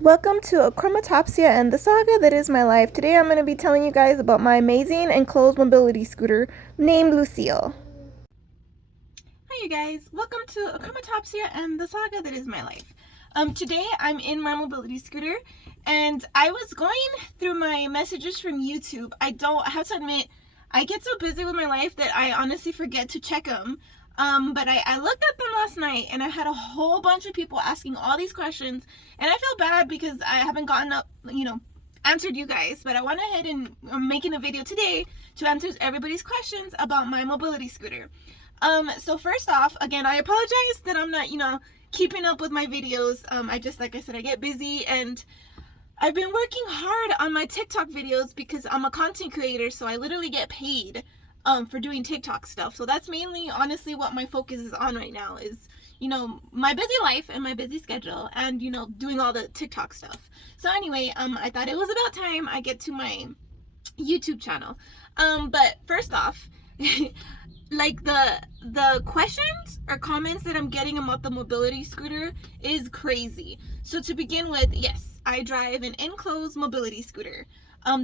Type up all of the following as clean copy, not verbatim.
Welcome to Chromatopsia and the saga that is my life. Today I'm going to be telling you guys about my amazing enclosed mobility scooter named Lucille. Hi you guys, welcome to Chromatopsia and the saga that is my life. Today I'm in my mobility scooter and I was going through my messages from YouTube. I have to admit, I get so busy with my life that I honestly forget to check them. But I looked at them last night and I had a whole bunch of people asking all these questions, and I feel bad because I haven't gotten up, answered you guys. But I went ahead and I'm making a video today to answer everybody's questions about my mobility scooter. So first off, again, I apologize that I'm not, keeping up with my videos. Like I said, I get busy and I've been working hard on my TikTok videos because I'm a content creator, so I literally get paid for doing TikTok stuff. So that's mainly honestly what my focus is on right now is, my busy life and my busy schedule and, doing all the TikTok stuff. So anyway, I thought it was about time I get to my YouTube channel. But first off, like the questions or comments that I'm getting about the mobility scooter is crazy. So to begin with, yes, I drive an enclosed mobility scooter.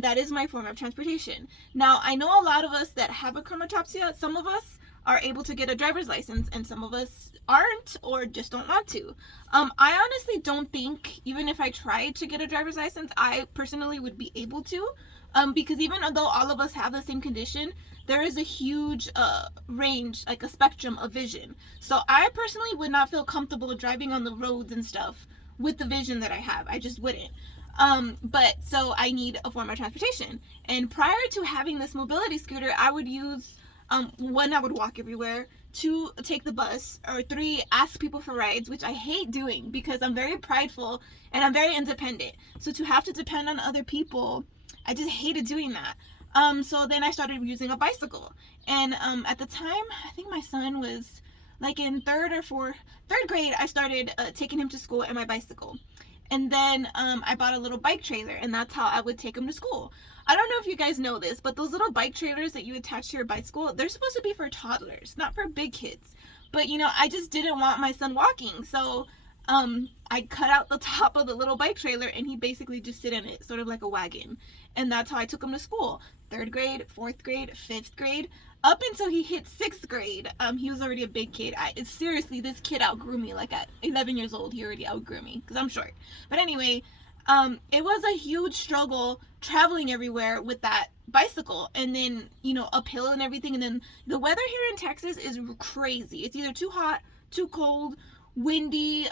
That is my form of transportation. Now, I know a lot of us that have a chromatopsia. Some of us are able to get a driver's license and some of us aren't or just don't want to. I honestly don't think, even if I tried to get a driver's license, I personally would be able to. Because even though all of us have the same condition, there is a huge range, like a spectrum of vision. So I personally would not feel comfortable driving on the roads and stuff with the vision that I have. I just wouldn't. But so I need a form of transportation. And prior to having this mobility scooter, I would use, one, I would walk everywhere, two, take the bus, or three, ask people for rides, which I hate doing because I'm very prideful and I'm very independent. So to have to depend on other people, I just hated doing that. So then I started using a bicycle. And at the time, I think my son was like in third grade, I started taking him to school in my bicycle. And then I bought a little bike trailer, and that's how I would take him to school. I don't know if you guys know this, but those little bike trailers that you attach to your bicycle, they're supposed to be for toddlers, not for big kids. But, I just didn't want my son walking. So I cut out the top of the little bike trailer, and he basically just sit in it, sort of like a wagon. And that's how I took him to school. Third grade, fourth grade, fifth grade, up until he hit sixth grade. He was already a big kid. Seriously, this kid outgrew me. Like at 11 years old, he already outgrew me because I'm short. But anyway, it was a huge struggle traveling everywhere with that bicycle, and then uphill and everything. And then the weather here in Texas is crazy. It's either too hot, too cold, windy,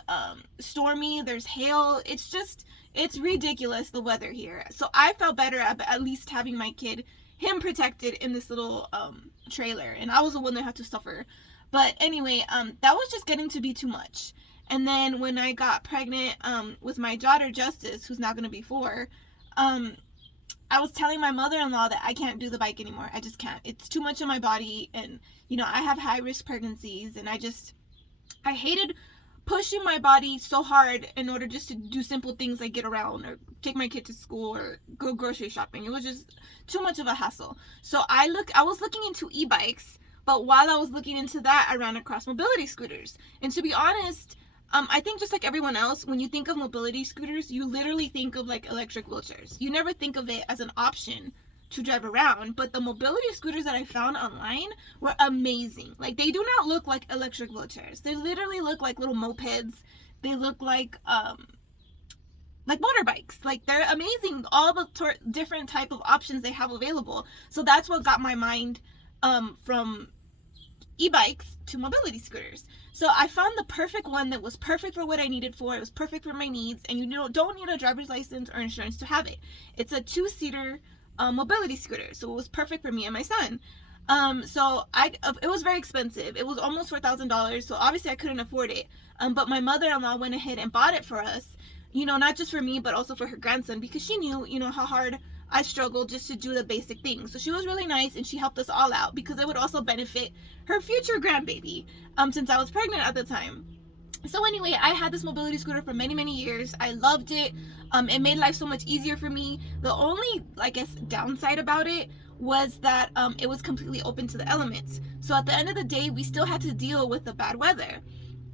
stormy, there's hail. It's ridiculous, the weather here. So I felt better at least having my kid, him protected in this little trailer, and I was the one that had to suffer. But anyway, that was just getting to be too much. And then when I got pregnant with my daughter Justice, who's now gonna be 4, I was telling my mother-in-law that I can't do the bike anymore. I just can't. It's too much in my body, and I have high risk pregnancies, and I hated pushing my body so hard in order just to do simple things like get around or take my kid to school or go grocery shopping. It was just too much of a hassle. So I was looking into e-bikes, but while I was looking into that, I ran across mobility scooters. And to be honest, I think just like everyone else, when you think of mobility scooters, you literally think of like electric wheelchairs. You never think of it as an option to drive around. But the mobility scooters that I found online were amazing. Like, they do not look like electric wheelchairs. They literally look like little mopeds. They look like motorbikes. Like, they're amazing, all the different type of options they have available. So that's what got my mind from e-bikes to mobility scooters. So I found the perfect one that was perfect for what I needed for. It was perfect for my needs, and you don't need a driver's license or insurance to have it. It's a 2-seater mobility scooter, so it was perfect for me and my son. It was very expensive. It was almost $4,000, so obviously I couldn't afford it. But my mother-in-law went ahead and bought it for us. Not just for me, but also for her grandson, because she knew, how hard I struggled just to do the basic things. So she was really nice, and she helped us all out because it would also benefit her future grandbaby, since I was pregnant at the time. So anyway, I had this mobility scooter for many, many years. I loved it. It made life so much easier for me. The only, I guess, downside about it was that it was completely open to the elements. So at the end of the day, we still had to deal with the bad weather.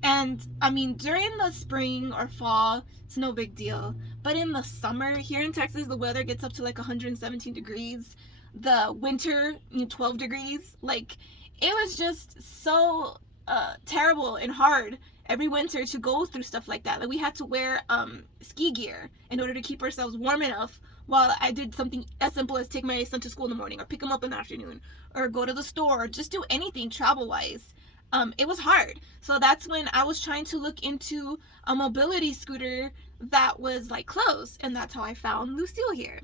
And I mean, during the spring or fall, it's no big deal. But in the summer, here in Texas, the weather gets up to like 117 degrees. The winter, 12 degrees. Like, it was just so terrible and hard every winter to go through stuff like that. Like, we had to wear ski gear in order to keep ourselves warm enough while I did something as simple as take my son to school in the morning, or pick him up in the afternoon, or go to the store, or just do anything travel wise. It was hard. So that's when I was trying to look into a mobility scooter that was like closed, and that's how I found Lucille here.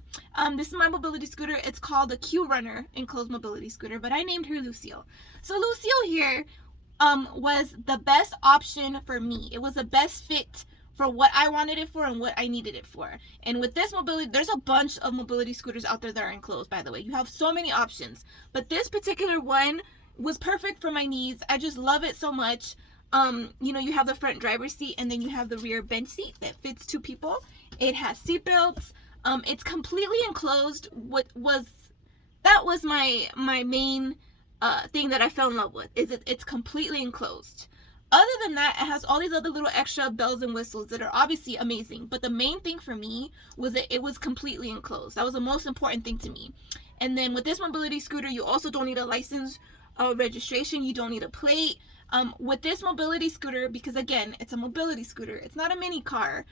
This is my mobility scooter. It's called the Q Runner enclosed mobility scooter, but I named her Lucille. So Lucille here was the best option for me. It was the best fit for what I wanted it for and what I needed it for. And with this mobility, there's a bunch of mobility scooters out there that are enclosed, by the way. You have so many options, but this particular one was perfect for my needs. I just love it so much. You have the front driver's seat, and then you have the rear bench seat that fits 2 people. It has seat belts. It's completely enclosed. That was my main thing that I fell in love with, is it's completely enclosed. Other than that, it has all these other little extra bells and whistles that are obviously amazing, but the main thing for me was that it was completely enclosed. That was the most important thing to me. And then with this mobility scooter, you also don't need a license registration. You don't need a plate. With this mobility scooter, because again, it's a mobility scooter, it's not a mini car,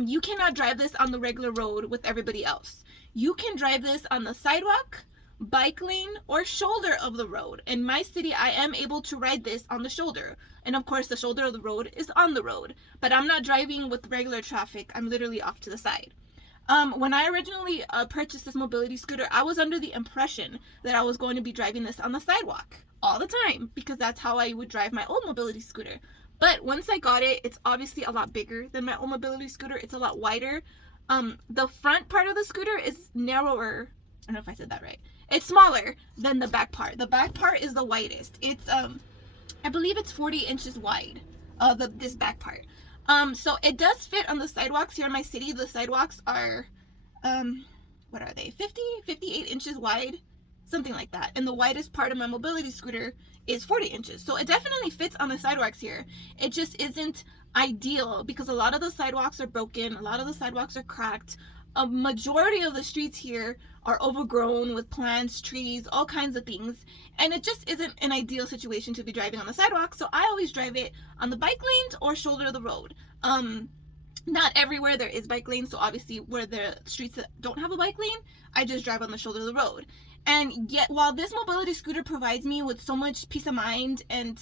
you cannot drive this on the regular road with everybody else. You can drive this on the sidewalk, bike lane, or shoulder of the road. In my city, I am able to ride this on the shoulder. And of course, the shoulder of the road is on the road. But I'm not driving with regular traffic. I'm literally off to the side. When I originally purchased this mobility scooter, I was under the impression that I was going to be driving this on the sidewalk all the time, because that's how I would drive my old mobility scooter. But once I got it, it's obviously a lot bigger than my old mobility scooter. It's a lot wider. The front part of the scooter is narrower. I don't know if I said that right. It's smaller than the back part. The back part is the widest. It's I believe it's 40 inches wide. This back part. So it does fit on the sidewalks here in my city. The sidewalks are what are they? 58 inches wide, something like that. And the widest part of my mobility scooter is 40 inches. So it definitely fits on the sidewalks here. It just isn't ideal because a lot of the sidewalks are broken. A lot of the sidewalks are cracked. A majority of the streets here are overgrown with plants, trees, all kinds of things. And it just isn't an ideal situation to be driving on the sidewalk. So I always drive it on the bike lanes or shoulder of the road. Not everywhere there is bike lanes. So obviously where the streets that don't have a bike lane, I just drive on the shoulder of the road. And yet while this mobility scooter provides me with so much peace of mind and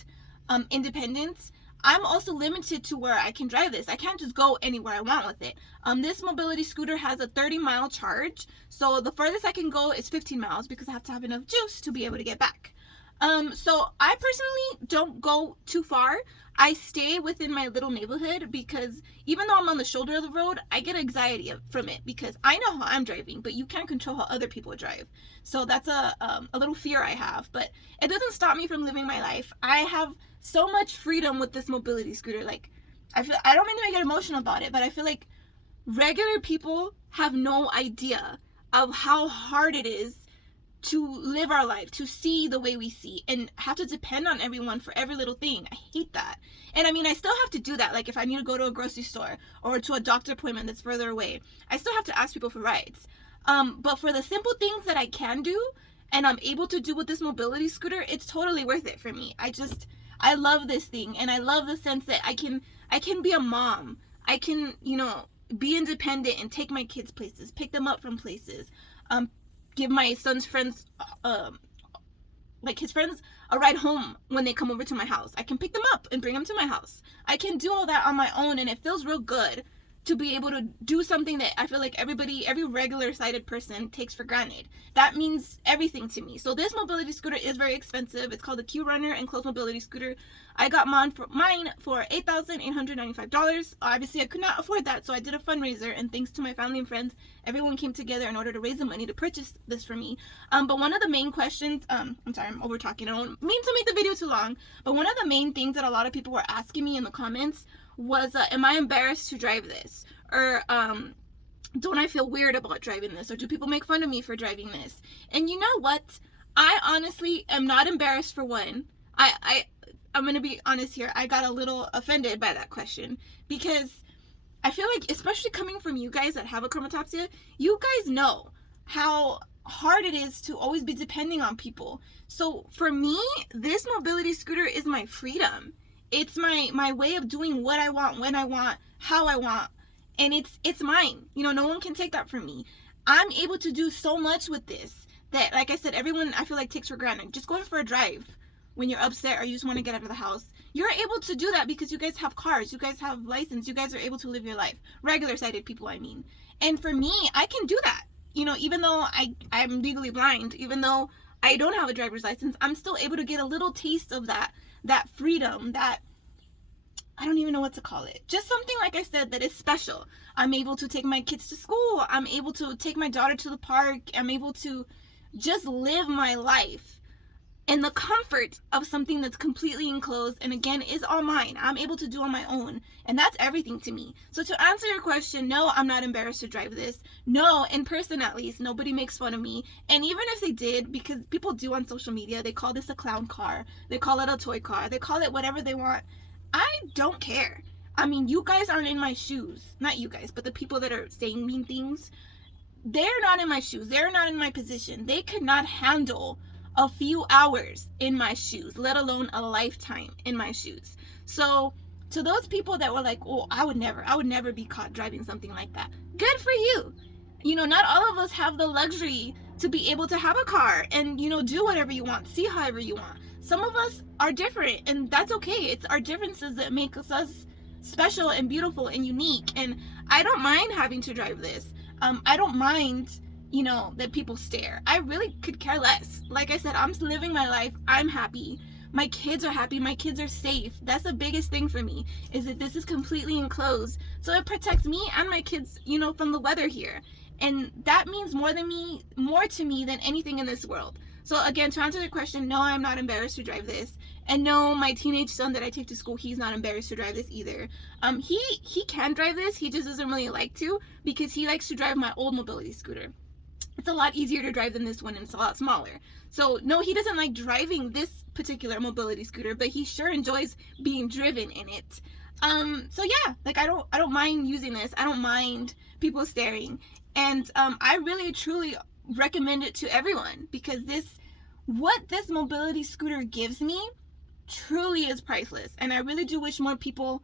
independence, I'm also limited to where I can drive this. I can't just go anywhere I want with it. This mobility scooter has a 30-mile charge. So the furthest I can go is 15 miles because I have to have enough juice to be able to get back. So I personally don't go too far. I stay within my little neighborhood because even though I'm on the shoulder of the road, I get anxiety from it because I know how I'm driving, but you can't control how other people drive. So that's a little fear I have, but it doesn't stop me from living my life. I have so much freedom with this mobility scooter. Like, I don't mean to get emotional about it, but I feel like regular people have no idea of how hard it is to live our life, to see the way we see, and have to depend on everyone for every little thing. I hate that. And I mean, I still have to do that. Like if I need to go to a grocery store or to a doctor appointment that's further away, I still have to ask people for rides. But for the simple things that I can do and I'm able to do with this mobility scooter, it's totally worth it for me. I love this thing, and I love the sense that I can be a mom. I can, be independent and take my kids places, pick them up from places, give my son's friends, his friends, a ride home when they come over to my house. I can pick them up and bring them to my house. I can do all that on my own, and it feels real good to be able to do something that I feel like every regular-sighted person takes for granted. That means everything to me. So this mobility scooter is very expensive. It's called the Q Runner Enclosed Mobility Scooter. I got mine for $8,895. Obviously, I could not afford that, so I did a fundraiser, and thanks to my family and friends, everyone came together in order to raise the money to purchase this for me. But one of the main questions, I'm sorry, I'm over talking. I don't mean to make the video too long, but one of the main things that a lot of people were asking me in the comments was, am I embarrassed to drive this? Or don't I feel weird about driving this? Or do people make fun of me for driving this? And you know what? I honestly am not embarrassed for one. I'm going to be honest here, I got a little offended by that question, because I feel like, especially coming from you guys that have achromatopsia, you guys know how hard it is to always be depending on people. So for me, this mobility scooter is my freedom. It's my way of doing what I want, when I want, how I want, and it's mine. You know, no one can take that from me. I'm able to do so much with this that, like I said, everyone I feel like takes for granted. Just going for a drive when you're upset or you just want to get out of the house, you're able to do that because you guys have cars, you guys have license, you guys are able to live your life. Regular sighted people, I mean. And for me, I can do that. You know, even though I'm legally blind, even though I don't have a driver's license, I'm still able to get a little taste of that freedom, that, I don't even know what to call it. Just something, like I said, that is special. I'm able to take my kids to school. I'm able to take my daughter to the park. I'm able to just live my life in the comfort of something that's completely enclosed and, again, is all mine. I'm able to do on my own, and that's everything to me. So to answer your question, no, I'm not embarrassed to drive this. No, in person at least, nobody makes fun of me. And even if they did, because people do on social media, they call this a clown car, they call it a toy car, they call it whatever they want. I don't care. I mean, you guys aren't in my shoes. Not you guys, but the people that are saying mean things. They're not in my shoes. They're not in my position. They could not handle a few hours in my shoes, let alone a lifetime in my shoes. So to those people that were like, oh, I would never be caught driving something like that, good for you. You know, not all of us have the luxury to be able to have a car and, you know, do whatever you want, see however you want. Some of us are different, and that's okay. It's our differences that make us special and beautiful and unique. And I don't mind having to drive this. I don't mind, you know, that people stare. I really could care less. Like I said, I'm living my life. I'm happy. My kids are happy. My kids are safe. That's the biggest thing for me, is that this is completely enclosed. So it protects me and my kids, you know, from the weather here. And that means more to me than anything in this world. So again, to answer the question, no, I'm not embarrassed to drive this. And no, my teenage son that I take to school, he's not embarrassed to drive this either. He can drive this. He just doesn't really like to, because he likes to drive my old mobility scooter. It's a lot easier to drive than this one, and it's a lot smaller. So no, he doesn't like driving this particular mobility scooter, but he sure enjoys being driven in it. So yeah, like I don't mind using this. I don't mind people staring. And I really truly recommend it to everyone, because what this mobility scooter gives me truly is priceless. And I really do wish more people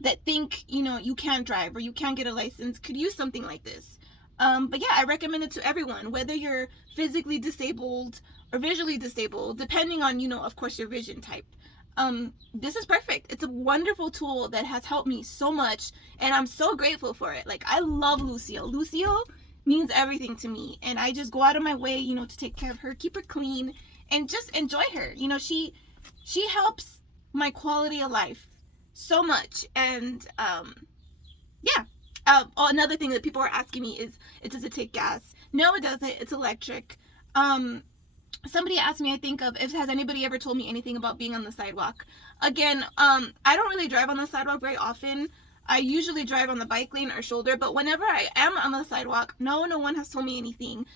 that think, you know, you can't drive or you can't get a license could use something like this. But yeah, I recommend it to everyone, whether you're physically disabled or visually disabled, depending on, you know, of course, your vision type. This is perfect. It's a wonderful tool that has helped me so much, and I'm so grateful for it. Like, I love Lucille. Lucille means everything to me, and I just go out of my way, you know, to take care of her, keep her clean, and just enjoy her. You know, she helps my quality of life so much. And yeah. Another thing that people are asking me is, does it take gas? No, it doesn't. It's electric. Somebody asked me, I think, has anybody ever told me anything about being on the sidewalk? Again, I don't really drive on the sidewalk very often. I usually drive on the bike lane or shoulder, but whenever I am on the sidewalk, no one has told me anything.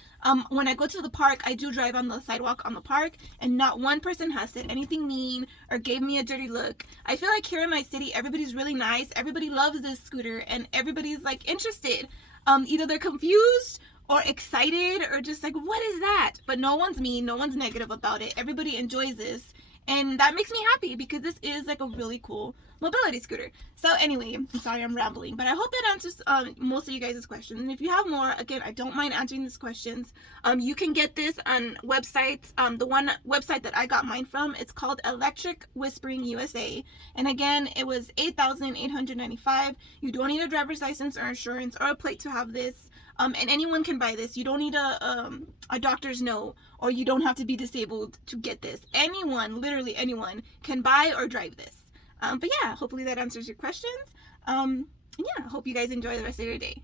When I go to the park, I do drive on the sidewalk on the park, and not one person has said anything mean or gave me a dirty look. I feel like here in my city, everybody's really nice. Everybody loves this scooter, and everybody's like interested. Either they're confused or excited or just like, what is that? But no one's mean, no one's negative about it. Everybody enjoys this, and that makes me happy, because this is like a really cool mobility scooter. So anyway, I'm sorry I'm rambling, but I hope that answers most of you guys' questions. And if you have more, again, I don't mind answering these questions. You can get this on websites. The one website that I got mine from, it's called Electric Whispering USA, and again, it was $8,895. You don't need a driver's license or insurance or a plate to have this. And anyone can buy this. You don't need a doctor's note, or you don't have to be disabled to get this. Anyone, literally anyone, can buy or drive this. But yeah, hopefully that answers your questions. And yeah, I hope you guys enjoy the rest of your day.